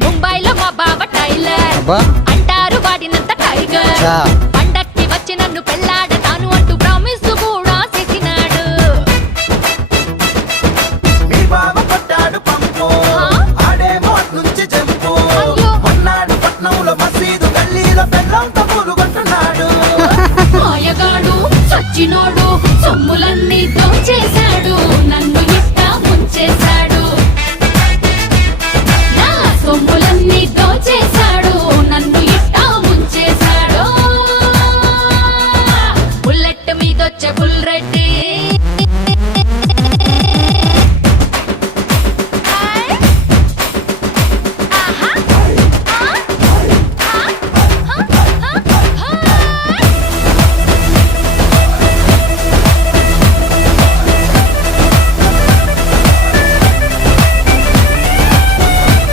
ముంబైలో మా బావ టైలర్ అబ్బా అంటారు వాడినంత టైగర్ చా. పండక్కి వచ్చి నన్ను పెళ్ళ